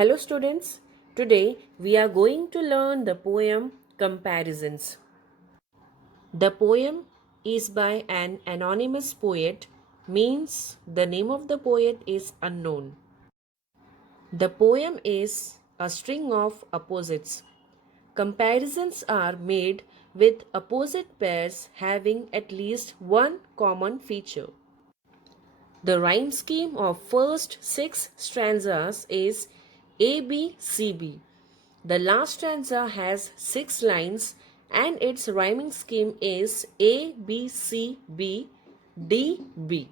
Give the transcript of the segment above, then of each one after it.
Hello students, today we are going to learn the poem Comparisons. The poem is by an anonymous poet, means the name of the poet is unknown. The poem is a string of opposites. Comparisons are made with opposite pairs having at least one common feature. The rhyme scheme of first 6 stanzas is ABCB. The last stanza has 6 lines and its rhyming scheme is ABCB DB.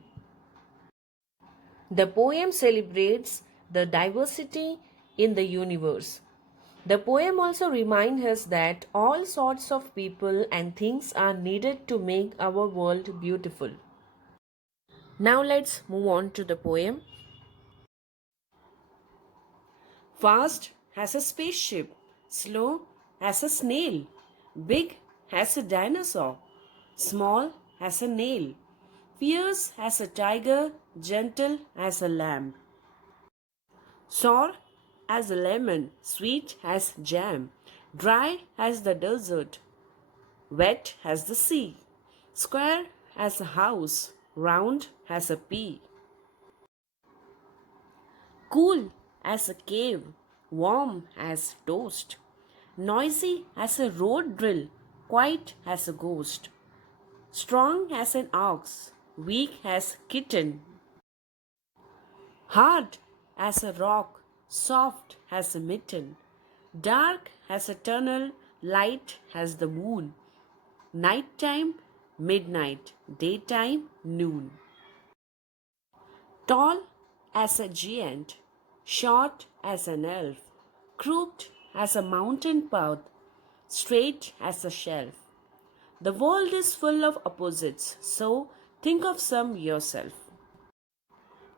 The poem celebrates the diversity in the universe. The poem also reminds us that all sorts of people and things are needed to make our world beautiful. Now let's move on to the poem. Fast as a spaceship, slow as a snail, big as a dinosaur, small as a nail, fierce as a tiger, gentle as a lamb, sour as a lemon, sweet as jam, dry as the desert, wet as the sea, square as a house, round as a pea, cool as a cave, warm as toast, noisy as a road drill, quiet as a ghost, strong as an ox, weak as kitten, hard as a rock, soft as a mitten, dark as a tunnel, light as the moon, nighttime, midnight, daytime, noon. Tall as a giant, short as an elf, crooked as a mountain path, straight as a shelf. The world is full of opposites, so think of some yourself.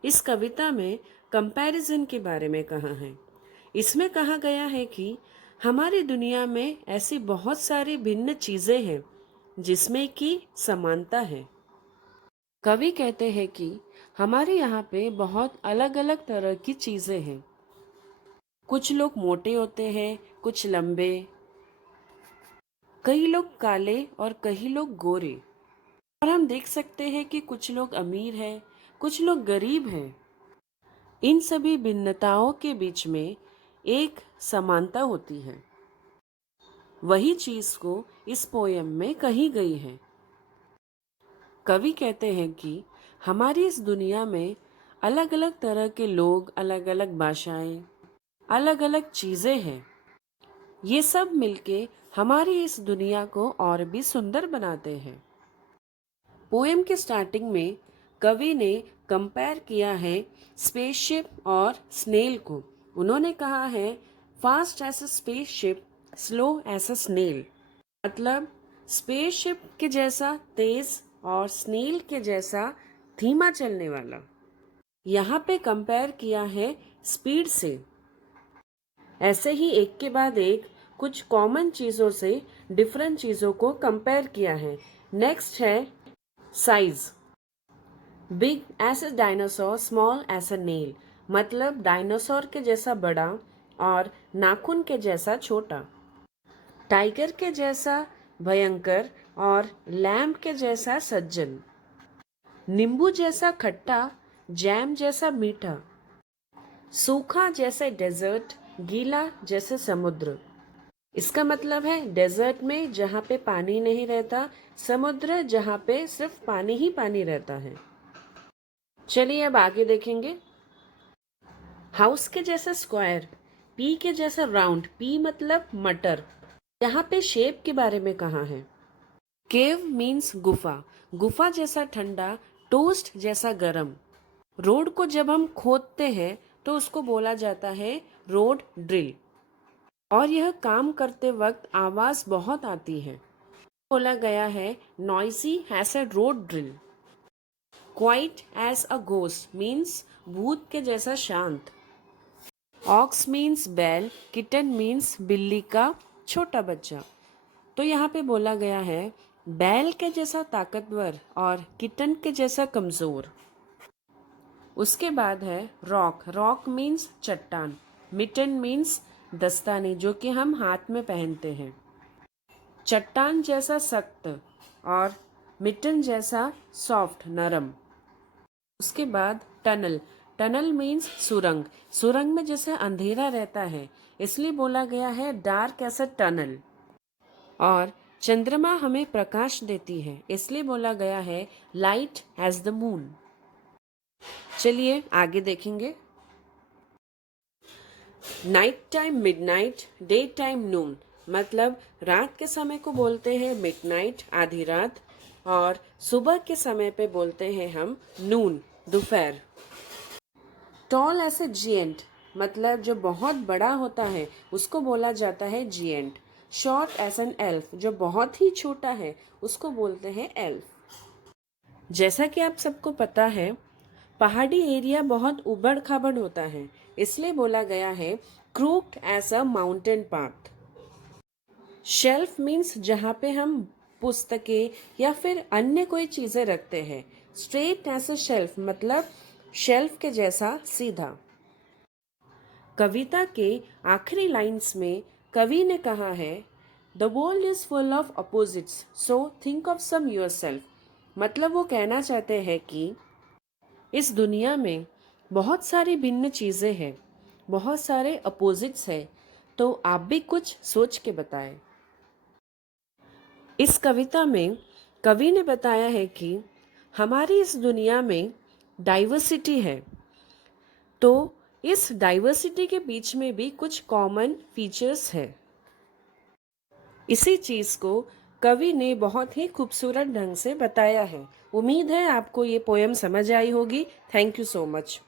इस कविता में comparison के बारे में कहा है। इसमें कहा गया है कि हमारी दुनिया में ऐसी बहुत सारी भिन्न चीजें हैं जिसमें कि समानता है। कवि कहते हैं कि हमारे यहाँ पे बहुत अलग अलग तरह की चीजें हैं। कुछ लोग मोटे होते हैं, कुछ लंबे, कई लोग काले और कई लोग गोरे। और हम देख सकते हैं कि कुछ लोग अमीर हैं, कुछ लोग गरीब हैं। इन सभी भिन्नताओं के बीच में एक समानता होती है। वही चीज को इस पोयम में कही गई है। कवि कहते हैं कि हमारी इस दुनिया में अलग अलग तरह के लोग, अलग अलग भाषाएं, अलग अलग चीजें हैं। ये सब मिलके हमारी इस दुनिया को और भी सुंदर बनाते हैं। पोएम के स्टार्टिंग में कवि ने कंपेयर किया है स्पेसशिप और स्नेल को। उन्होंने कहा है fast as a spaceship, slow as a snail. मतलब स्पेसशिप के जैसा तेज और स्नेल के जैसा धीमा चलने वाला। यहाँ पे कंपेयर किया है स्पीड से। ऐसे ही एक के बाद एक कुछ कॉमन चीजों से डिफरेंट चीजों को कंपेयर किया है। नेक्स्ट है size. Big as a dinosaur, small as a nail. मतलब डायनासोर के जैसा बड़ा और नाखून के जैसा छोटा। टाइगर के जैसा भयंकर और लैम्ब के जैसा सज्जन। नींबू जैसा खट्टा, जैम जैसा मीठा। सूखा जैसे डेजर्ट, गीला जैसे समुद्र। इसका मतलब है डेजर्ट में जहाँ पे पानी नहीं रहता, समुद्र जहाँ पे सिर्फ पानी ही पानी रहता है। चलिए अब आगे देखेंगे। हाउस के जैसा स्क्वायर, पी के जैसा राउंड, पी मतलब मटर। यहाँ पे शेप के बारे में कहा है। केव मीन्स गुफा, गुफा जैसा ठंडा, टोस्ट जैसा गरम। रोड को जब हम खोदते हैं तो उसको बोला जाता है रोड ड्रिल। और यह काम करते वक्त आवाज बहुत आती है। बोला गया है noisy as a road drill. Quiet as a ghost means भूत के जैसा शांत। ऑक्स मीन्स बैल, किटन मीन्स बिल्ली का छोटा बच्चा। तो यहाँ पे बोला गया है बैल के जैसा ताकतवर और किटन के जैसा कमजोर। उसके बाद है रॉक, रॉक मीन्स चट्टान। मिटन मीन्स दस्ताने जो कि हम हाथ में पहनते हैं। चट्टान जैसा सख्त और मिटन जैसा सॉफ्ट नरम। उसके बाद टनल। टनल मीन्स सुरंग। सुरंग में जैसे अंधेरा रहता है इसलिए बोला गया है डार्क एज अ टनल। और चंद्रमा हमें प्रकाश देती है इसलिए बोला गया है लाइट एज द मून। चलिए आगे देखेंगे। Night time midnight, day time noon. मतलब रात के समय को बोलते हैं मिडनाइट आधी रात, और सुबह के समय पे बोलते हैं हम नून दोपहर। टॉल एज ए जिएंट, मतलब जो बहुत बड़ा होता है उसको बोला जाता है जिएंट। शॉर्ट एज एन एल्फ, जो बहुत ही छोटा है उसको बोलते हैं एल्फ। जैसा कि आप सबको पता है पहाड़ी एरिया बहुत उबड़ खाबड़ होता है इसलिए बोला गया है crooked as a mountain path. Shelf means जहाँ पे हम पुस्तकें या फिर अन्य कोई चीज़ें रखते हैं। स्ट्रेट एज अ शेल्फ, मतलब शेल्फ के जैसा सीधा। कविता के आखिरी लाइंस में कवि ने कहा है the world is full of opposites so think of some yourself. मतलब वो कहना चाहते हैं कि इस दुनिया में बहुत सारी भिन्न चीज़ें हैं, बहुत सारे अपोजिट्स हैं, तो आप भी कुछ सोच के बताएं। इस कविता में कवि ने बताया है कि हमारी इस दुनिया में डाइवर्सिटी है, तो इस डाइवर्सिटी के बीच में भी कुछ कॉमन फीचर्स है। इसी चीज़ को कवि ने बहुत ही खूबसूरत ढंग से बताया है। उम्मीद है आपको ये पोयम समझ आई होगी। Thank you so much.